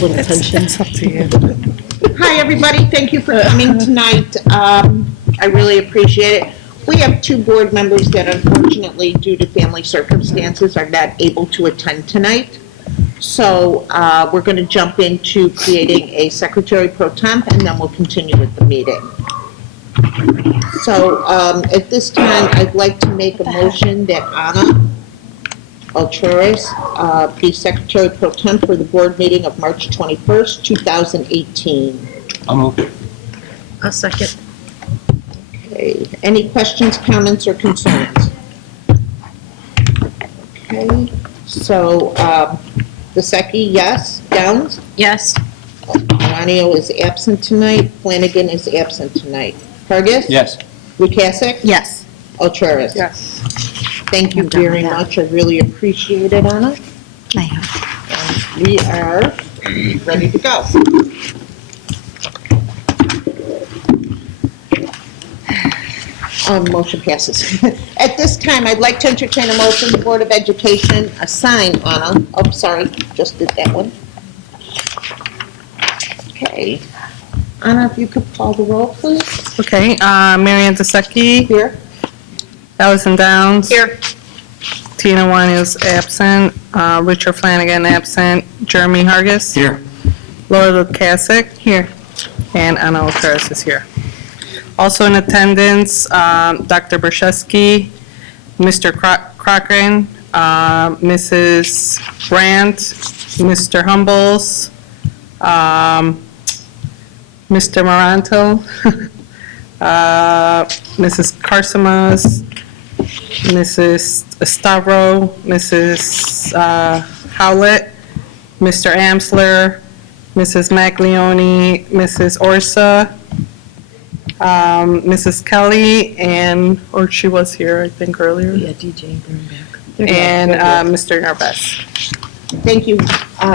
Little tension. It's up to you. Hi, everybody. Thank you for coming tonight. I really appreciate it. We have two board members that unfortunately, due to family circumstances, are not able to attend tonight. So we're going to jump into creating a secretary pro temp, and then we'll continue with the meeting. So at this time, I'd like to make a motion that Anna Alturas be secretary pro temp for the board meeting of March 21st, 2018. I'll move. A second. Okay, any questions, comments, or concerns? Okay, so, Vasecki, yes. Downs? Yes. Aranio is absent tonight. Flanagan is absent tonight. Hargis? Yes. Lukasik? Yes. Alturas? Yes. Thank you I'm done with very that. much. I really appreciate it, Anna. I am. And we are ready to go. Motion passes. At this time, I'd like to entertain a motion, the Board of Education assign Anna, oh, sorry, just did that one. Okay. Anna, if you could call the roll, please. Okay, Marianne Zasecki, Here. Allison Downs. Here. Tina Wine is absent, Richard Flanagan absent, Jeremy Hargis. Here. Laura Lukasik. Here. And Anna Alturas is here. Also in attendance, Dr. Brzezinski, Mr. Cochran, Mrs. Brandt, Mr. Humbles, Mr. Moranto, Mrs. Carsimas, Mrs. Stavro, Mrs. Howlett, Mr. Amsler, Mrs. Maglione, Mrs. Orsa, Mrs. Kelly, or she was here, I think, earlier, Yeah, DJ, bring back. and Mr. Narves. Thank you.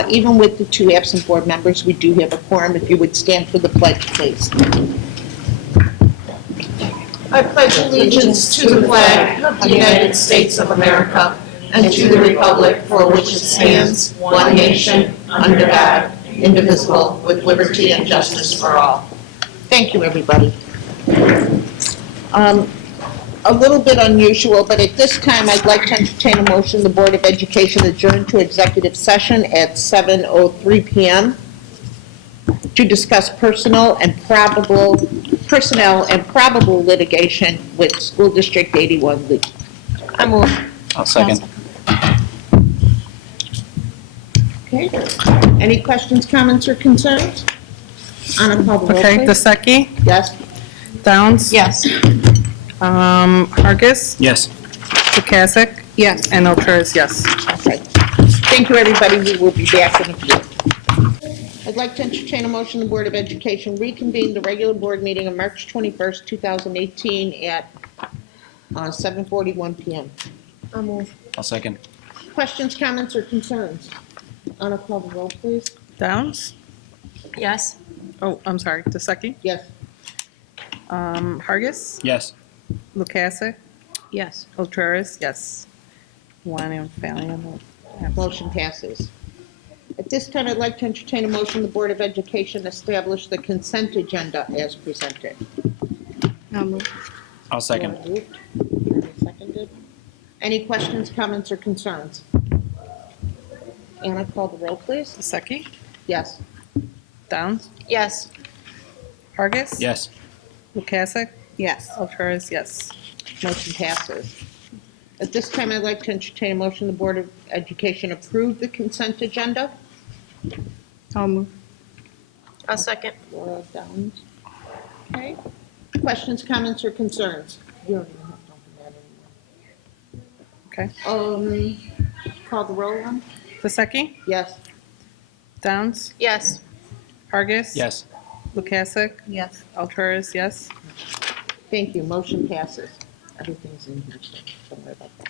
Even with the two absent board members, we do have a quorum. If you would stand for the pledge, please. I pledge allegiance to the flag of the United States of America and to the republic for which it stands, one nation, under God, indivisible, with liberty and justice for all. Thank you, everybody. A little bit unusual, but at this time, I'd like to entertain a motion, the Board of Education adjourn to executive session at 7:03 p.m. to discuss personnel and probable litigation with School District 81 lead. I move. I'll second. Okay. Any questions, comments, or concerns? Anna, call the roll, Okay, please. Zasecki, Yes? Downs. Yes. Hargis, Yes. Lukasik. Yes. And Alturas, yes. Okay. Thank you, everybody. We will be back in a few. I'd like to entertain a motion, the Board of Education reconvene the regular board meeting on March 21st, 2018 at 7:41 p.m. I move. I'll second. Questions, comments, or concerns? Anna, call the roll, please. Downs. Yes. Oh, I'm sorry, Zasecki. Yes. Hargis, Yes. Lukasik, Yes. Alturas, yes. One and Fallon. Motion passes. At this time, I'd like to entertain a motion, the Board of Education establish the consent agenda as presented. I move. I'll second. Moved. Seconded. Any questions, comments, or concerns? Anna, call the roll, please. Zasecki, Yes. Downs, Yes. Hargis. Yes. Lukasik, Yes. Alturas, yes. Motion passes. At this time, I'd like to entertain a motion, the Board of Education approve the consent agenda. I'll move. I'll second. Laura Downs. Okay. Questions, comments, or concerns? You don't even have to open that Okay. anymore. Call the roll on? Zasecki, Yes. Downs, Yes. Hargis. Yes. Lukasik, Yes. Alturas, yes. Thank you. Motion passes. Everything's in here, so don't worry about that.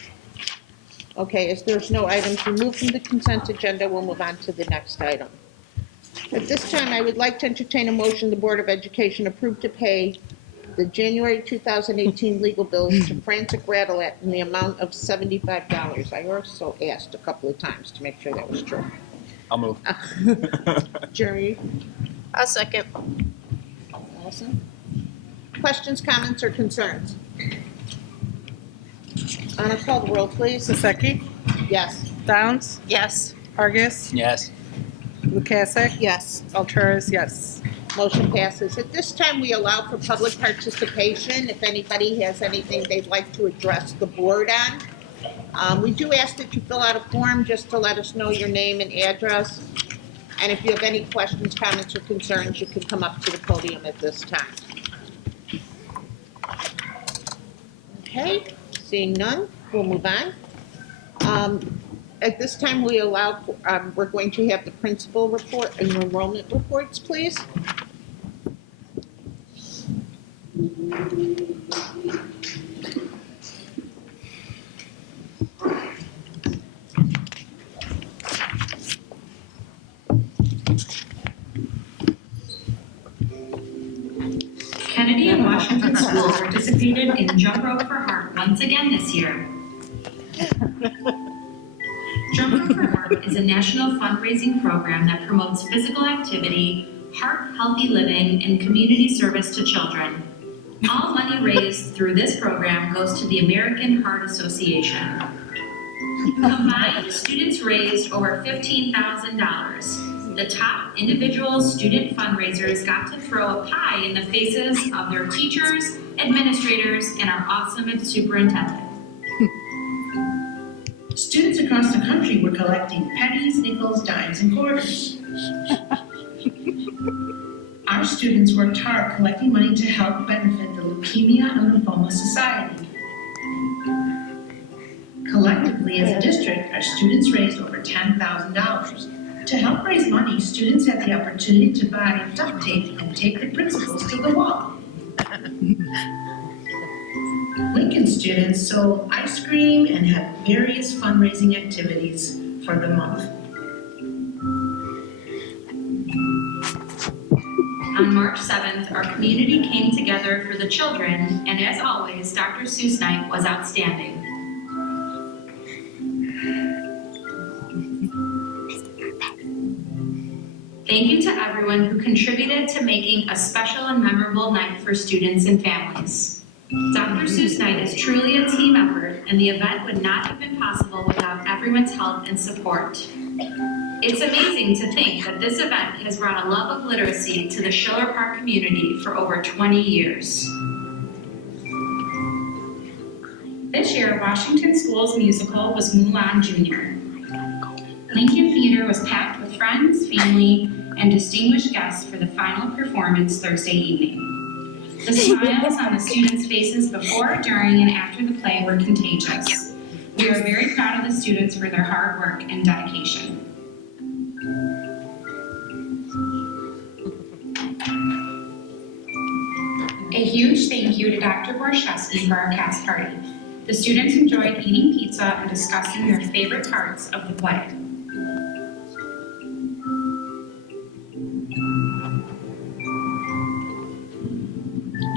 Okay, as there's no items removed from the consent agenda, we'll move on to the next item. At this time, I would like to entertain a motion, the Board of Education approve to pay the January 2018 legal bills to Frantic Rattlet in the amount of $75. I also asked a couple of times to make sure that was true. I'll move. Jerry? I'll second. Allison? Questions, comments, or concerns? Anna, call the roll, please. Siseki, Yes. Downs, Yes. Argus, Yes. Lukasik, Yes. Alturas, yes. Motion passes. At this time, we allow for public participation. If anybody has anything they'd like to address the board on. We do ask that you fill out a form just to let us know your name and address. And if you have any questions, comments, or concerns, you can come up to the podium at this time. Okay, seeing none, we'll move on. At this time, we allow, we're going to have the principal report and enrollment reports, please. Kennedy and Washington schools participated in Jump Rope for Heart once again this year. Jump Rope for Heart is a national fundraising program that promotes physical activity, heart-healthy living, and community service to children. All money raised through this program goes to the American Heart Association. Combined, students raised over $15,000. The top individual student fundraisers got to throw a pie in the faces of their teachers, administrators, and our awesome superintendent. Students across the country were collecting pennies, nickels, dimes, and quarters. Our students worked hard collecting money to help benefit the Leukemia and Lymphoma Society. Collectively, as a district, our students raised over $10,000. To help raise money, students had the opportunity to buy duct tape and tape the principals to the wall. Lincoln students sold ice cream and had various fundraising activities for the month. On March 7th, our community came together for the children, and as always, Dr. Seuss Night was outstanding. Thank you to everyone who contributed to making a special and memorable night for students and families. Dr. Seuss Night is truly a team effort, and the event would not have been possible without everyone's help and support. It's amazing to think that this event has brought a love of literacy to the Schiller Park community for over 20 years. This year, Washington School's musical was Mulan Jr. Lincoln Theater was packed with friends, family, and distinguished guests for the final performance Thursday evening. The smiles on the students' faces before, during, and after the play were contagious. We are very proud of the students for their hard work and dedication. A huge thank you to Dr. Borszewski for our cast party. The students enjoyed eating pizza and discussing their favorite parts of the play.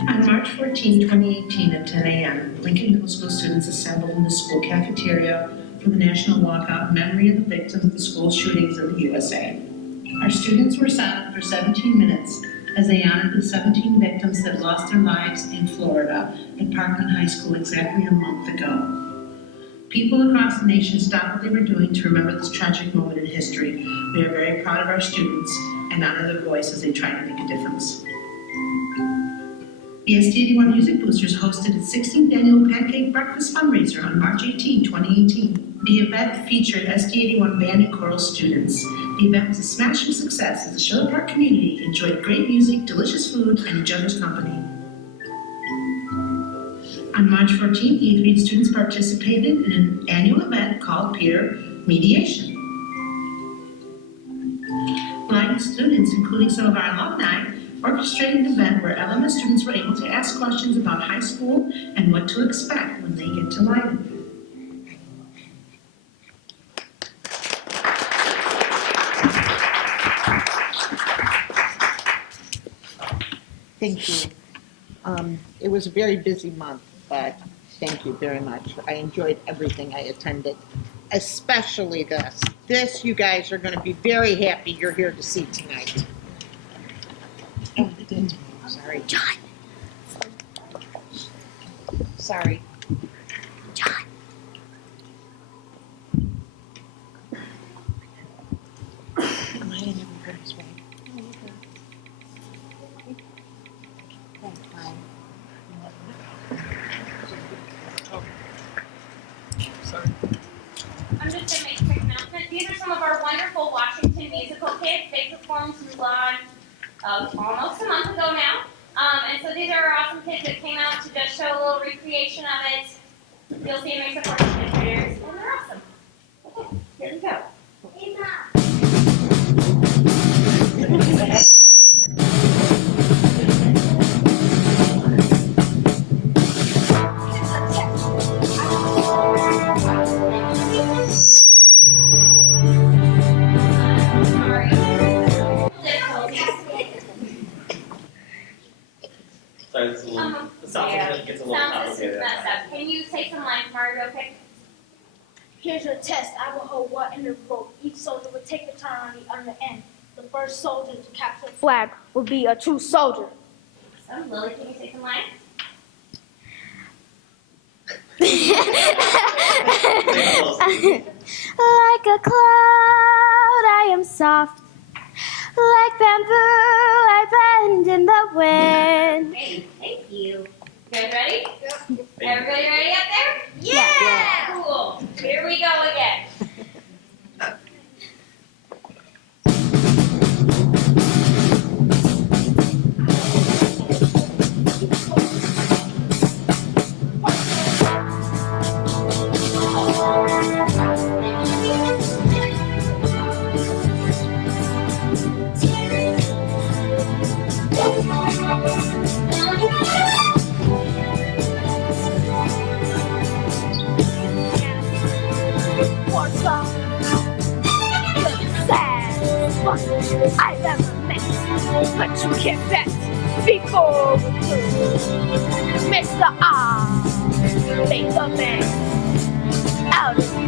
On March 14, 2018 at 10 a.m., Lincoln Middle School students assembled in the school cafeteria for the National Walkout in memory of the victims of the school shootings in the USA. Our students were silent for 17 minutes as they honored the 17 victims that lost their lives in Florida at Parkland High School exactly a month ago. People across the nation stopped what they were doing to remember this tragic moment in history. We are very proud of our students and honor their voice as they try to make a difference. The ST81 Music Boosters hosted its 16th annual Pancake Breakfast fundraiser on March 18, 2018. The event featured ST81 band and choral students. The event was a smashing success as the Schiller Park community enjoyed great music, delicious food, and each other's company. On March 14th, the 8th grade students participated in an annual event called Peer Mediation. Blind students, including some of our alumni, orchestrated an event where LMS students were able to ask questions about high school and what to expect when they get to Leiden. Thank you. It was a very busy month, but thank you very much. I enjoyed everything I attended. especially this. This, you guys are gonna be very happy you're here to see tonight. Oh, sorry. John. Sorry. Am I in everybody's way? Oh, fine. I'm just gonna make a quick announcement. These are some of our wonderful Washington musical kids. They performed Mulan almost a month ago now. And so these are our awesome kids that came out to just show a little recreation of it. You'll see a mix of participators, and they're awesome. Okay, here we go. Sorry. Sorry, it's a little, the sound gets a little Sound complicated. system's messed up. Can you say some lines, Mario, real quick? Here's your test. I will hold what in the rope. Each soldier will take a turn on the other end. The first soldier to capture the flag will be a true soldier. So, Lily, can you say some lines? Like a cloud, I am soft. Like bamboo, I bend in the wind. Great, thank you. You guys ready? Everybody ready up there? Yeah! Cool. Here we go again. What's up? The saddest one I've ever met. But you can't bet before we do. Mr. R, make the man out of you.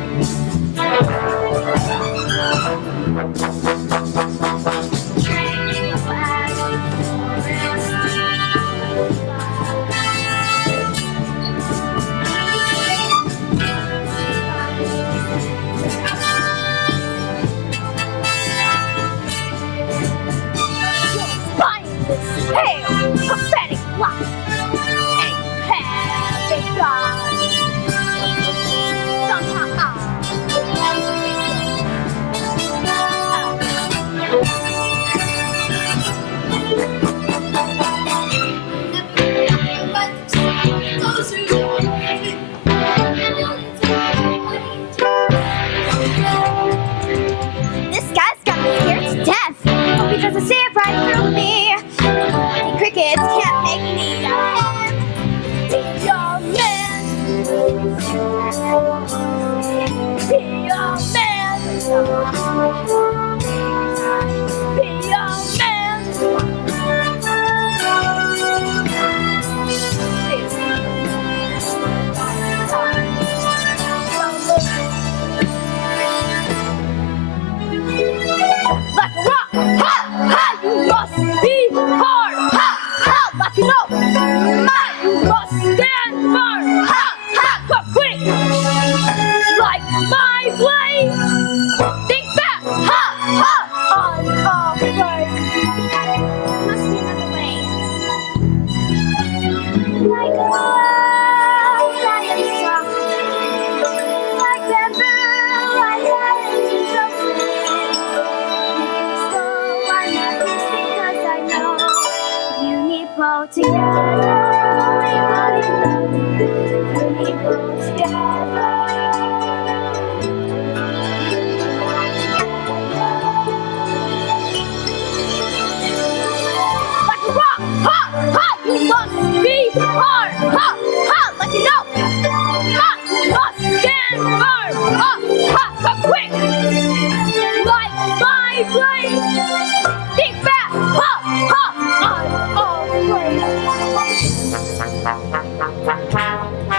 Spineless, pale, pathetic life. And you have a God. Somehow this guy's got me scared to death. Hope he doesn't see it right through me. The crickets can't make me out of him. Be your man. Be your man. Be your man. Like a rock, ha, ha, you must be hard, ha, ha, like an oak, man, you must stand firm, ha, ha, cut quick, like my blade, think fast, ha, ha, unafraid. Must be another way. Like a cloud, I am soft, like bamboo, I bend in the wind. So I'm at peace because I know you need both together. You need both together. Like a rock, ha, ha, you must be hard, ha, ha, like an oak, ha, you must stand firm, ha, ha, cut quick, like my blade, think fast, ha, ha, I'm afraid.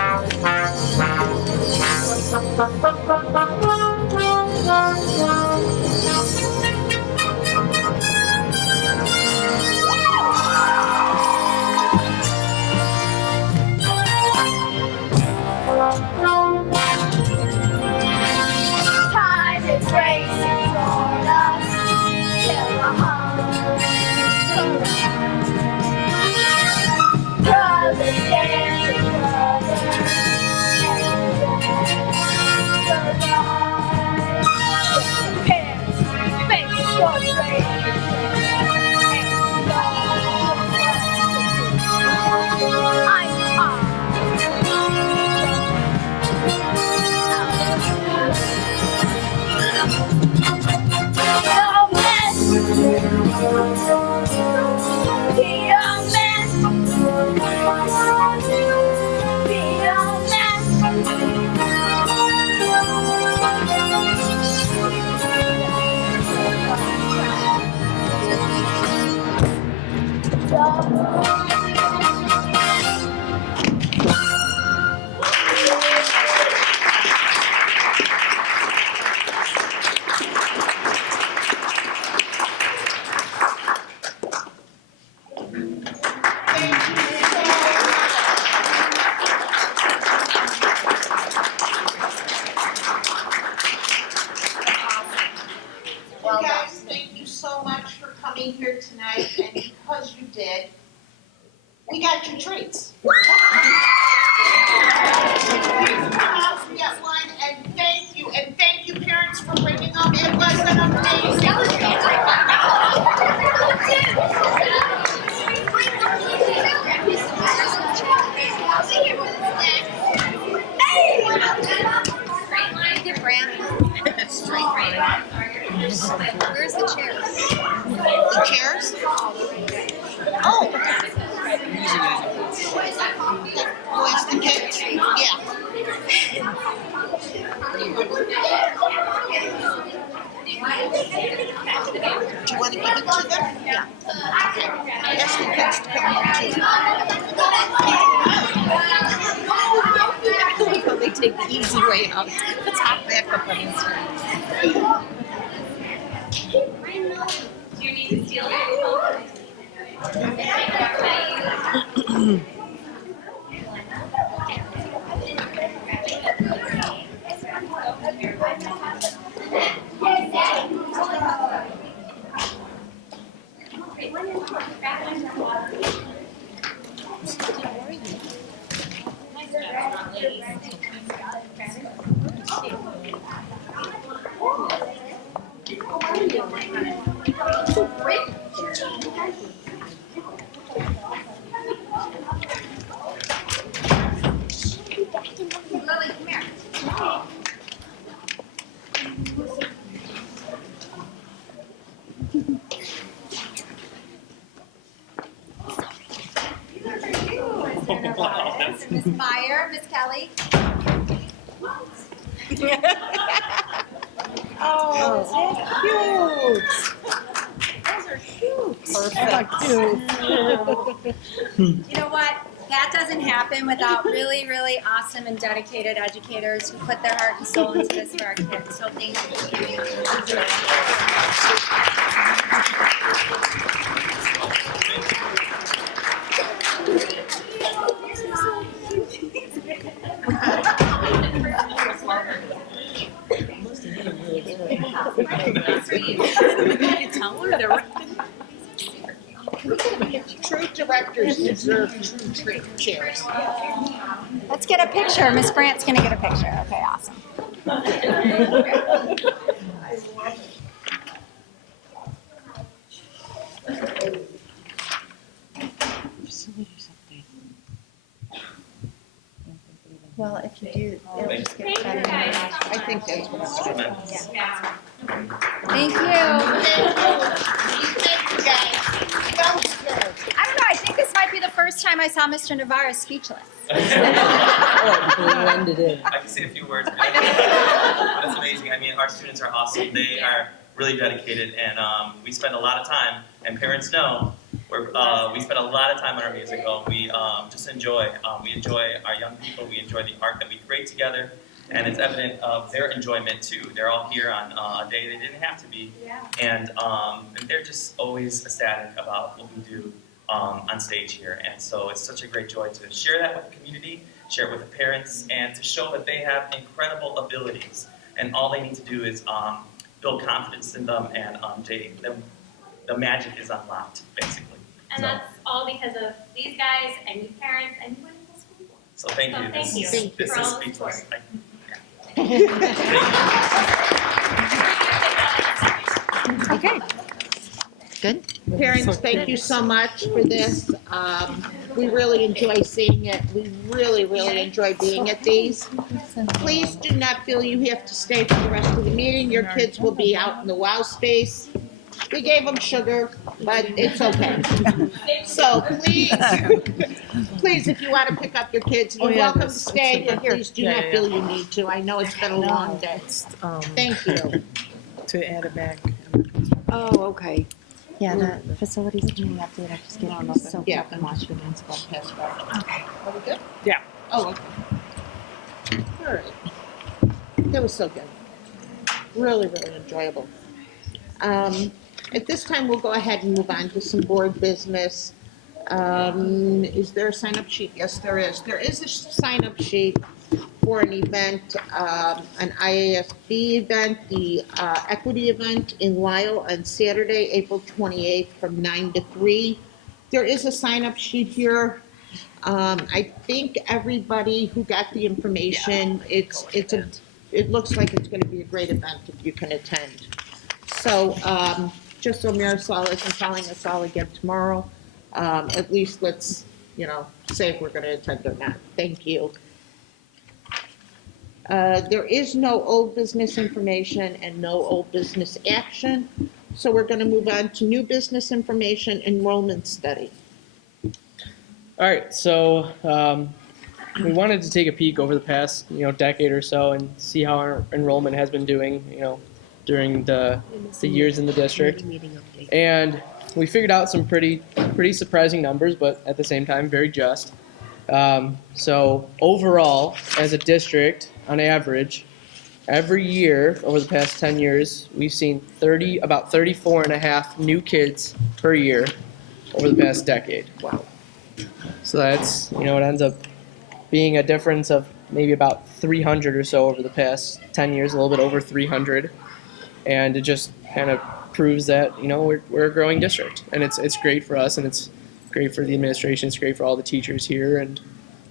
Well, guys, thank you so much for coming here tonight, and because you did, we got you treats. We got one, and thank you parents for bringing them. It was an amazing Where's the chairs? The chairs? Oh. Who is the kids? Yeah. Do you want to give it to them? Yeah. Okay. Ask the kids to come home too. They take the easy way out. Let's hop back up on this one. Do you need to steal your phone? Lily, come here. Miss Meyer, Miss Kelly. You know what? That doesn't happen without really, really awesome and dedicated educators who put their heart and soul into this for our kids. So thank True directors deserve true chairs. Let's get a picture. Miss Brandt's gonna get a picture. Okay, awesome. Well, if you do, it'll just get better. I think that's what I'm saying. Thank you. Thank you, guys. I don't know, I think this might be the first time I saw Mr. Navarro speechless. I can say a few words. That's amazing. I mean, our students are awesome. They are really dedicated, and we spend a lot of time, and parents know, we spend a lot of time on our musical. We just enjoy. We enjoy our young people. We enjoy the art that we create together, and it's evident of their enjoyment too. They're all here on a day they didn't have to be, and they're just always ecstatic about what we do on stage here. And so it's such a great joy to share that with the community, share it with the parents, and to show that they have incredible abilities. And all they need to do is build confidence in them, and the magic is unlocked, basically. And that's all because of these guys and you parents and you went to the school board. So thank you. So thank you This for is all the speechless. Okay. Good. Parents, thank you so much for this. We really enjoy seeing it. We really, really enjoy being at these. Please do not feel you have to stay for the rest of the meeting. Your kids will be out in the WOW space. We gave them sugar, but it's okay. So please, please, if you want to pick up your kids, you're welcome to stay, but please do not feel you need to. I know it's been a long day. Thank you. To add it back. Oh, okay. Yeah, the facilities committee update, I just get so Yeah. quick and watch the minutes. Pass it out. Okay. Are we good? Yeah. Oh, okay. All right. That was so good. Really, really enjoyable. At this time, we'll go ahead and move on to some board business. Is there a sign-up sheet? Yes, there is. There is a sign-up sheet for an event, an IASB event, the equity event in Lisle on Saturday, April 28th from 9 to 3. There is a sign-up sheet here. I think everybody who got the information, it looks like it's going to be a great event if you can attend. So just so Marisol isn't calling us all again tomorrow, at least let's, say if we're going to attend or not. Thank you. There is no old business information and no old business action. So we're going to move on to new business information enrollment study. All right, so we wanted to take a peek over the past, decade or so and see how our enrollment has been doing, during the years in the district. And we figured out some pretty surprising numbers, but at the same time, very just. So overall, as a district, on average, every year over the past 10 years, we've seen about 34.5 new kids per year over the past decade. Wow. So that's, it ends up being a difference of maybe about 300 or so over the past 10 years, a little bit over 300. And it just kind of proves that, we're a growing district. And it's great for us, and it's great for the administration, it's great for all the teachers here, and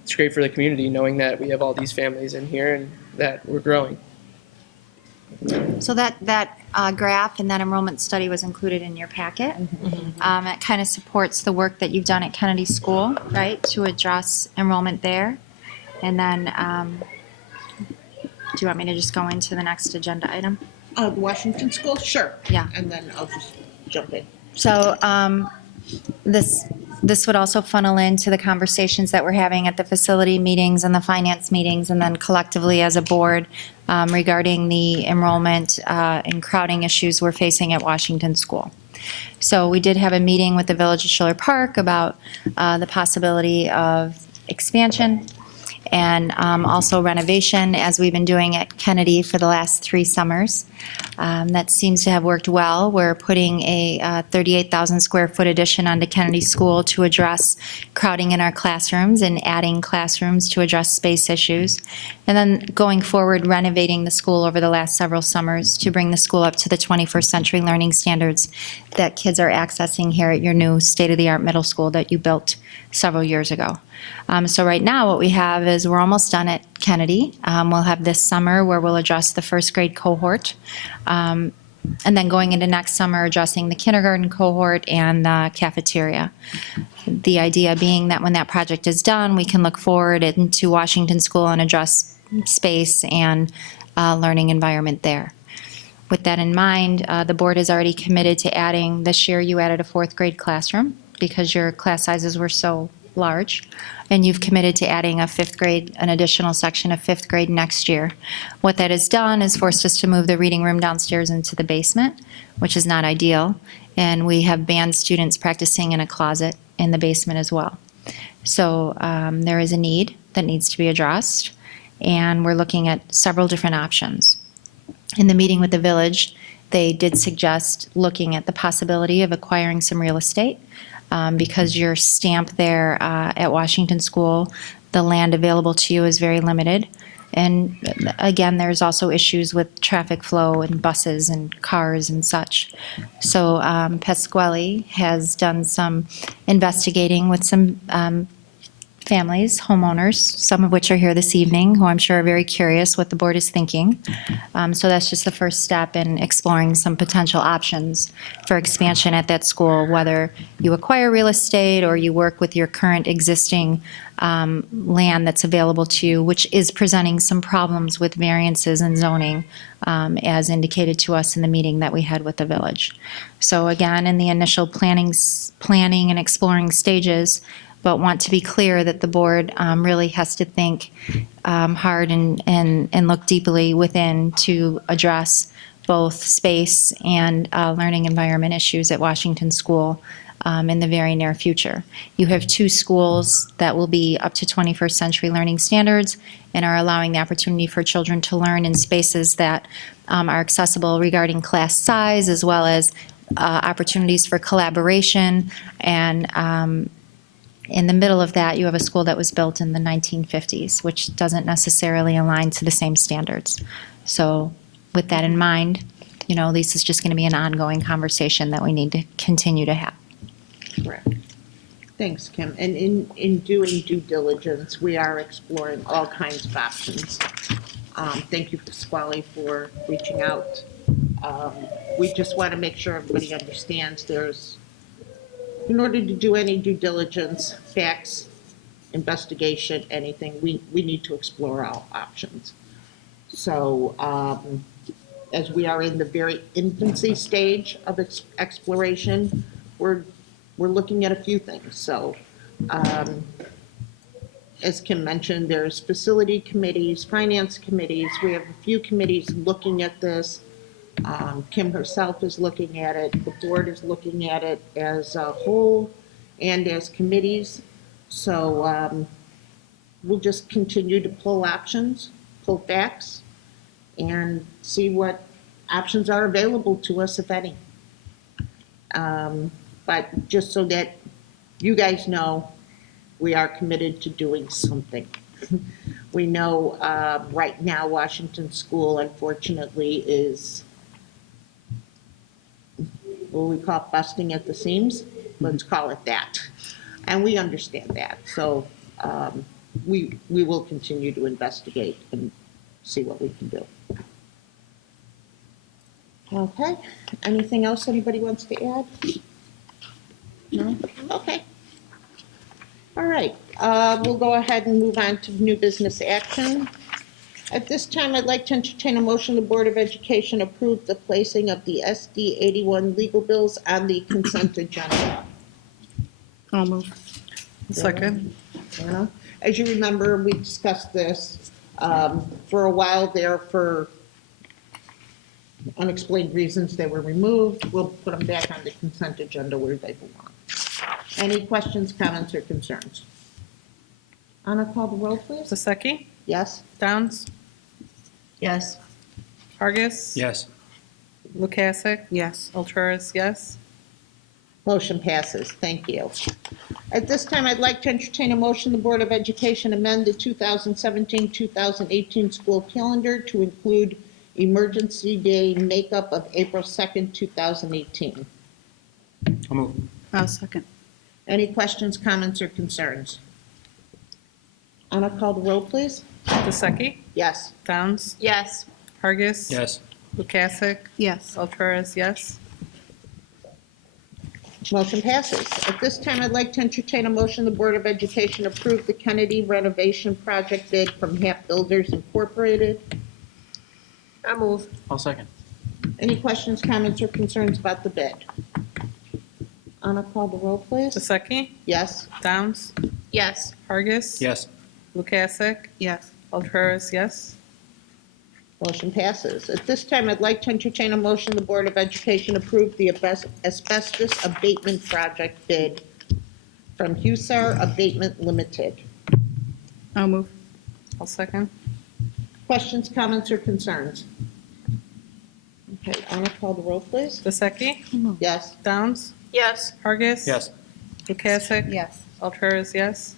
it's great for the community knowing that we have all these families in here and that we're growing. So that graph and that enrollment study was included in your packet. It kind of supports the work that you've done at Kennedy School, right, to address enrollment there. And then, do you want me to just go into the next agenda item? The Washington School? Sure. Yeah. And then I'll just jump in. So this would also funnel into the conversations that we're having at the facility meetings and the finance meetings, and then collectively as a board regarding the enrollment and crowding issues we're facing at Washington School. So we did have a meeting with the Village of Schiller Park about the possibility of expansion and also renovation, as we've been doing at Kennedy for the last 3 summers. That seems to have worked well. We're putting a 38,000 square foot addition onto Kennedy School to address crowding in our classrooms and adding classrooms to address space issues. And then going forward, renovating the school over the last several summers to bring the school up to the 21st century learning standards that kids are accessing here at your new state-of-the-art middle school that you built several years ago. So right now what we have is we're almost done at Kennedy. We'll have this summer where we'll address the first grade cohort. And then going into next summer, addressing the kindergarten cohort and the cafeteria. The idea being that when that project is done, we can look forward into Washington School and address space and learning environment there. With that in mind, the board is already committed to adding, this year you added a 4th grade classroom because your class sizes were so large, and you've committed to adding a 5th grade, an additional section of 5th grade next year. What that has done is forced us to move the reading room downstairs into the basement, which is not ideal, and we have band students practicing in a closet in the basement as well. So there is a need that needs to be addressed, and we're looking at several different options. In the meeting with the village, they did suggest looking at the possibility of acquiring some real estate. Because your stamp there at Washington School, the land available to you is very limited. And again, there's also issues with traffic flow and buses and cars and such. So Pasquale has done some investigating with some families, homeowners, some of which are here this evening, who I'm sure are very curious what the board is thinking. So that's just the first step in exploring some potential options for expansion at that school, whether you acquire real estate or you work with your current existing land that's available to you, which is presenting some problems with variances and zoning, as indicated to us in the meeting that we had with the village. So again, in the initial planning and exploring stages, but want to be clear that the board really has to think hard and look deeply within to address both space and learning environment issues at Washington School in the very near future. You have two schools that will be up to 21st century learning standards and are allowing the opportunity for children to learn in spaces that are accessible regarding class size, as well as opportunities for collaboration. And in the middle of that, you have a school that was built in the 1950s, which doesn't necessarily align to the same standards. So with that in mind, this is just going to be an ongoing conversation that we need to continue to have. Correct. Thanks, Kim. And in doing due diligence, we are exploring all kinds of options. Thank you, Pasquale, for reaching out. We just want to make sure everybody understands in order to do any due diligence, facts, investigation, anything, we need to explore all options. So as we are in the very infancy stage of exploration, we're looking at a few things. So as Kim mentioned, there's facility committees, finance committees. We have a few committees looking at this. Kim herself is looking at it. The board is looking at it as a whole and as committees. So we'll just continue to pull options, pull facts, and see what options are available to us, if any. But just so that you guys know, we are committed to doing something. We know right now Washington School, unfortunately, is what we call busting at the seams. Let's call it that. And we understand that. So we will continue to investigate and see what we can do. Okay. Anything else anybody wants to add? No? Okay. All right. We'll go ahead and move on to new business action. At this time, I'd like to entertain a motion the Board of Education approve the placing of the SD 81 legal bills on the consent agenda. I'll move. Second. Anna? As you remember, we discussed this for a while there. For unexplained reasons, they were removed. We'll put them back on the consent agenda where they belong. Any questions, comments, or concerns? Anna, call the roll, please. Zasecki? Yes? Downs? Yes. Hargis? Yes. Lukasik? Yes. Ultraris, yes. Motion passes. Thank you. At this time, I'd like to entertain a motion the Board of Education amend the 2017-2018 school calendar to include Emergency Day makeup of April 2nd, 2018. I'll move. I'll second. Any questions, comments, or concerns? Anna, call the roll, please. Zasecki? Yes. Downs? Yes. Hargis? Yes. Lukasik? Yes. Ultraris, yes. Motion passes. At this time, I'd like to entertain a motion the Board of Education approve the Kennedy renovation project bid from Hap Builders Incorporated. I move. I'll second. Any questions, comments, or concerns about the bid? Anna, call the roll, please. Zasecki? Yes. Downs? Yes. Hargis? Yes. Lukasik? Yes. Ultraris, yes. Motion passes. At this time, I'd like to entertain a motion the Board of Education approve the asbestos abatement project bid from Hussar Abatement Limited. I'll move. I'll second. Questions, comments, or concerns? Okay, Anna, call the roll, please. Zasecki? Yes. Downs? Yes. Hargis? Yes. Lukasik? Yes. Ultraris, yes.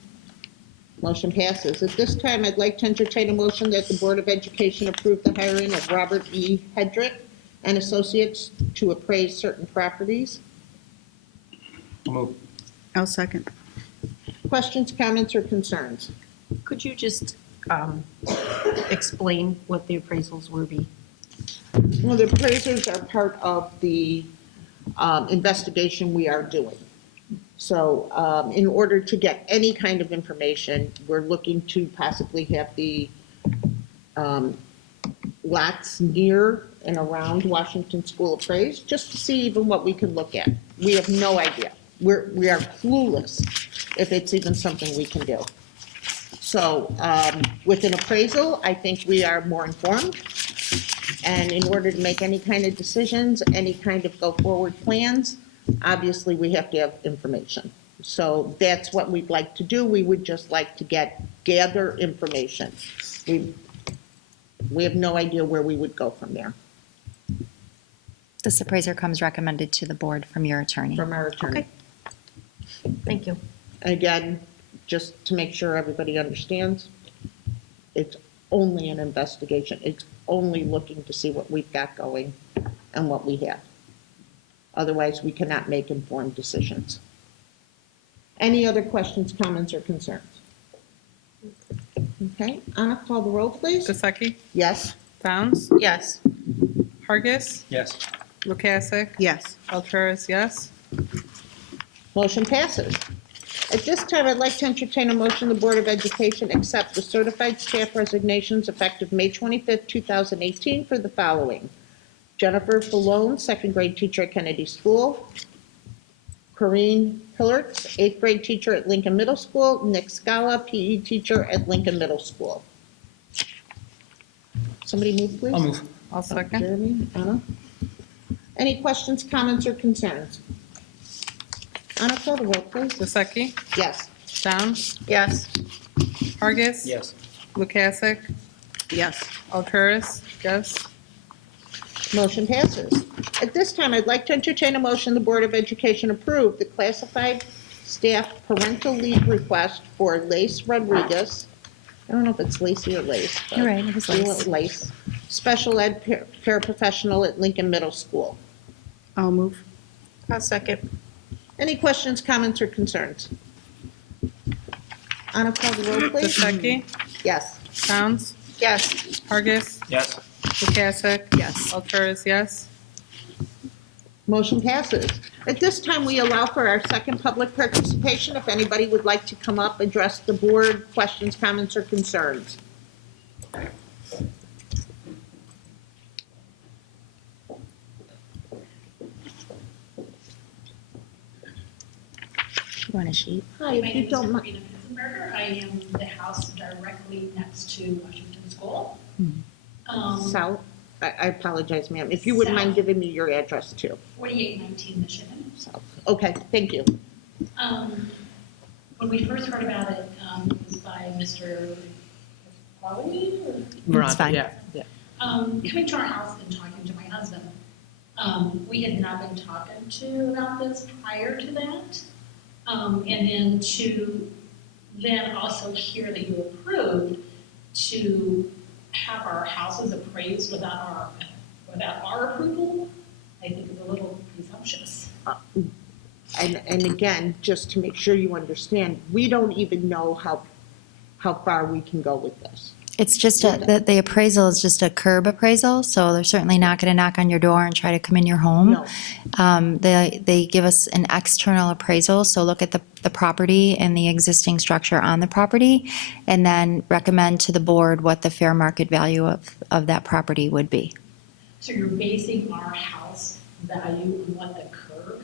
Motion passes. At this time, I'd like to entertain a motion that the Board of Education approve the hiring of Robert E. Hedrick and Associates to appraise certain properties. I'll move. I'll second. Questions, comments, or concerns? Could you just explain what the appraisals will be? Well, the appraisers are part of the investigation we are doing. So in order to get any kind of information, we're looking to possibly have the lots near and around Washington School appraised, just to see even what we can look at. We have no idea. We are clueless if it's even something we can do. So with an appraisal, I think we are more informed. And in order to make any kind of decisions, any kind of go-forward plans, obviously, we have to have information. So that's what we'd like to do. We would just like to gather information. We have no idea where we would go from there, This appraiser comes recommended to the board from your attorney. from our attorney. Thank you. Again, just to make sure everybody understands, it's only an investigation. It's only looking to see what we've got going and what we have. Otherwise, we cannot make informed decisions. Any other questions, comments, or concerns? Okay, Anna, call the roll, please. Gusecki? Yes? Downs? Yes. Hargis? Yes. Lukasik? Yes. Alturas, yes. Motion passes. At this time, I'd like to entertain a motion the Board of Education accept the certified staff resignations effective May 25th, 2018 for the following. Jennifer Falone, second grade teacher at Kennedy School. Corinne Hillertz, eighth grade teacher at Lincoln Middle School. Nick Scala, PE teacher at Lincoln Middle School. Somebody move, please. I'll move. I'll second. Jeremy, Anna. Any questions, comments, or concerns? Anna, call the roll, please. Gusecki? Yes. Downs? Yes. Hargis? Yes. Lukasik? Yes. Alturas, yes. Motion passes. At this time, I'd like to entertain a motion the Board of Education approve the classified staff parental leave request for Lace Rodriguez. I don't know if it's Lacey or Lace. but You're right, it was we Lace. went Lace. Special ed paraprofessional at Lincoln Middle School. I'll move. I'll second. Any questions, comments, or concerns? Anna, call the roll, please. Gusecki? Yes. Downs? Yes. Hargis? Yes. Lukasik? Yes. Alturas, yes. Motion passes. At this time, we allow for our second public participation. If anybody would like to come up, address the board, questions, comments, or concerns. You want a sheet? Hi, My if name you is don't mind. Sabrina Pitzenberger. I am the house directly next to Washington School. South, I apologize, ma'am. If you wouldn't mind South. giving me your address too. 4819 Michigan. South. Okay, thank you. When we first heard about it, it was by Mr. Qualley. It's fine. Yeah. Coming to our house and talking to my husband. We had not been talking to about this prior to that. And then also hear that you approved to have our houses appraised without our approval, I think is a little presumptuous. And again, just to make sure you understand, we don't even know how far we can go with this. It's just the appraisal is just a curb appraisal, so they're certainly not going to knock on your door and try to come in your home. No. They give us an external appraisal, so look at the property and the existing structure on the property, and then recommend to the board what the fair market value of that property would be. So you're basing our house value on what the curb?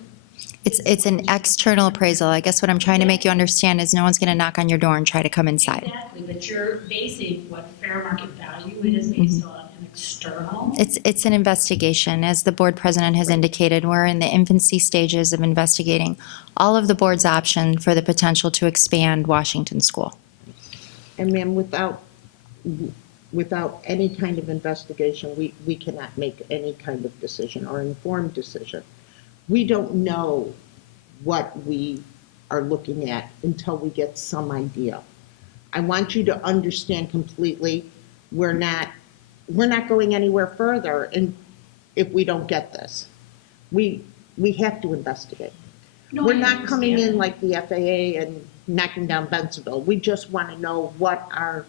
It's an external appraisal. I guess what I'm trying to make you understand is no one's going to knock on your door and try to come inside. Exactly, but you're basing what fair market value it is based on an external? It's an investigation. As the board president has indicated, we're in the infancy stages of investigating all of the board's option for the potential to expand Washington School. And ma'am, without any kind of investigation, we cannot make any kind of decision or informed decision. We don't know what we are looking at until we get some idea. I want you to understand completely, we're not going anywhere further and if we don't get this. We have to investigate. No, We're I not coming in understand. like the FAA and knocking down Bensonville. We just want to know what our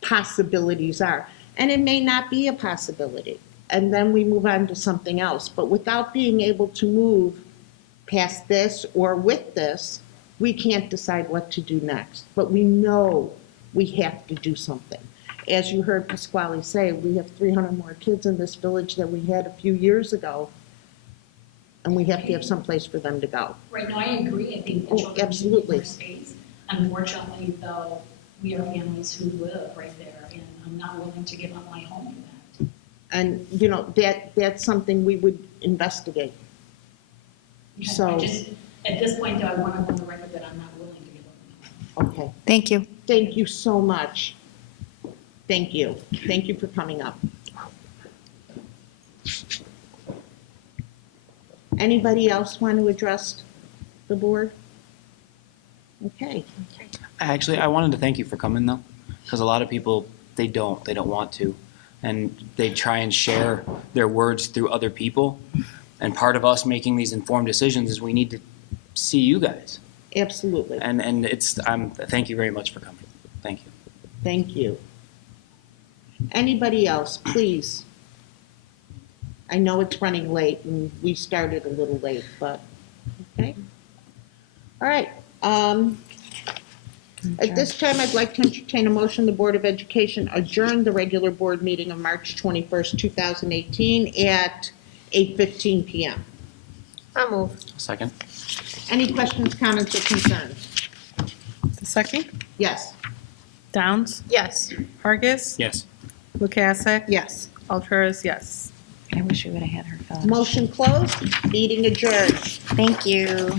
possibilities are. And it may not be a possibility. And then we move on to something else. But without being able to move past this or with this, we can't decide what to do next. But we know we have to do something. As you heard Pasquale say, we have 300 more kids in this village than we had a few years ago. And we have to have some place for them to go. Right, no, I agree, I think the Oh, children need absolutely. more space. Unfortunately, though, we are families who live right there, and I'm not willing to give up my home for that. And, you know, that's something we would investigate. Okay, So- I just, at this point, though, I want to go on the record that I'm not willing to give up my home. Okay. Thank you. Thank you so much. Thank you. Thank you for coming up. Anybody else want to address the board? Okay. Actually, I wanted to thank you for coming though, because a lot of people, they don't want to. And they try and share their words through other people. And part of us making these informed decisions is we need to see you guys. Absolutely. And thank you very much for coming. Thank you. Thank you. Anybody else, please? I know it's running late and we started a little late, but, okay. All right. At this time, I'd like to entertain a motion, the Board of Education adjourn the regular board meeting of March 21st, 2018 at 8:15 PM. I'll move. Second? Any questions, comments, or concerns? Seki? Yes. Downs? Yes. Pargas? Yes. Lukasik? Yes. Alturas, yes. I wish we would have had her fill out. Motion closed, meeting adjourned. Thank you.